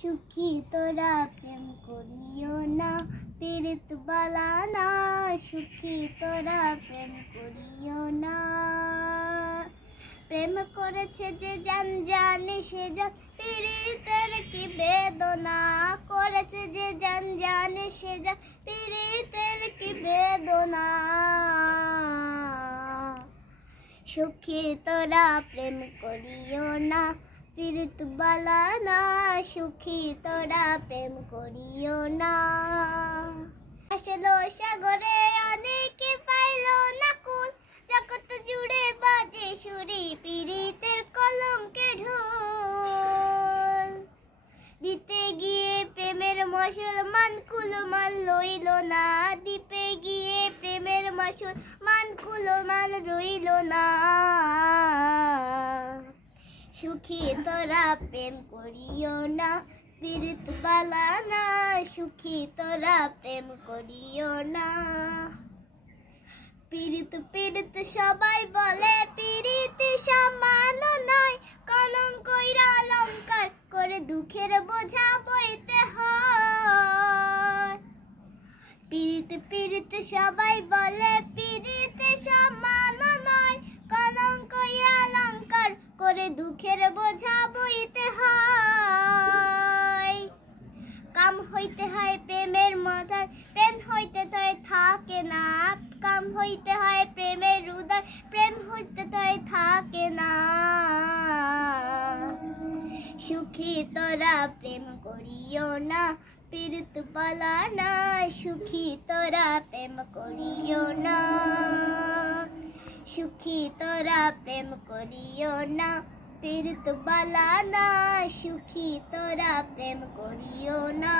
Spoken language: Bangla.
সুখী তোরা প্রেম করিও না, পীড়িত বালা না। সুখী তোরা প্রেম করিও না। প্রেম করেছে যে জান জানে সে জান, পীড়িতের কি বেদনা। করেছে যে জান জানে সে জান, পীড়িতের কি বেদনা। সুখী তোরা প্রেম করিও না, পীড়িত বালা না। সুখী তোরা প্রেম করিও না। আসলো সাগরে অনেকে পাইল না কুল, জগৎ জুড়ে বাজে সুরি পীড়িতের কলঙ্কে ঢোল। দিতে গিয়ে প্রেমের মুসলমান কুলমান লইল না। দ্বীপে গিয়ে প্রেমের মুসলমান কুলমান রইল না। সুখী তোরা প্রেম করিও না, পীড়িত বালা না। সুখী তোরা প্রেম করিও না। পীড়িত পীড়িত সবাই বলে, পীড়িত সমান নয়। কলঙ্কের অলঙ্কার করে দুঃখের বোঝা বইতে হয়। পীড়িত পীড়িত সবাই বলে, পীড়িত সমান নয়। কলঙ্কের অলঙ্কার করে দুঃখের বোঝা বইতে হয়। কাম হইতে হয় প্রেমের মজার, প্রেম হইতে থাকে না। কাম হইতে হয় প্রেমের উদয়, প্রেম হইতে থাকে না। সুখী তোরা প্রেম করিও না, পীড়িত বালা না। সুখী তোরা প্রেম করিও না। সুখী তোরা প্রেম করিও না, পীড়িত বালা না। সুখী তোরা প্রেম করিও না।